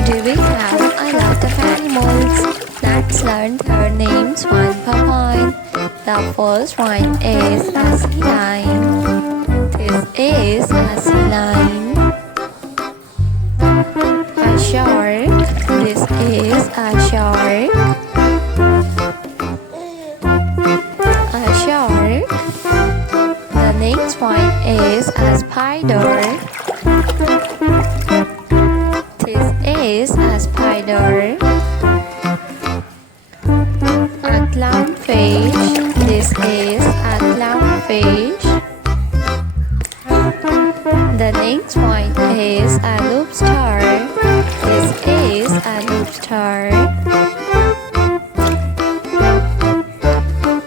Today we have a lot of animals. Let's learn their names one by one. The first one is a sea lion. This is a sea lion. A shark. This is a shark. A shark. The next one is a spider. This is a spider. A clownfish. This is a clownfish. The next one is a lobster. This is a lobster.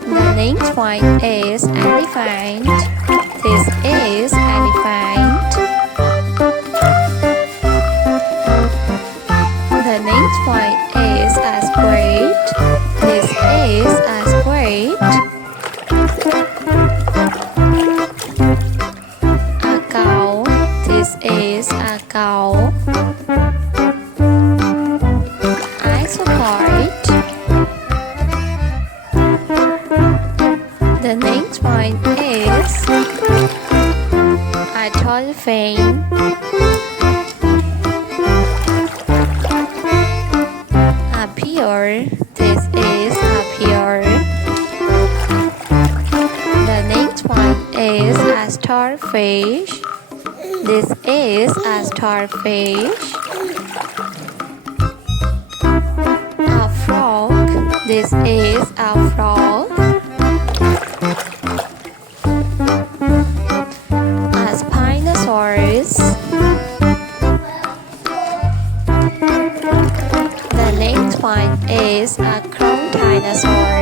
The next one is elephant. This is elephant. The next one is a squid. This is a squid. A cow. This is a cow. Isopod. The next one is a dolphin. A pier. This is a pier. The next one is a starfish. This is a starfish. A frog. This is a frog. A Spinosaurus. The next one is a crown dinosaur.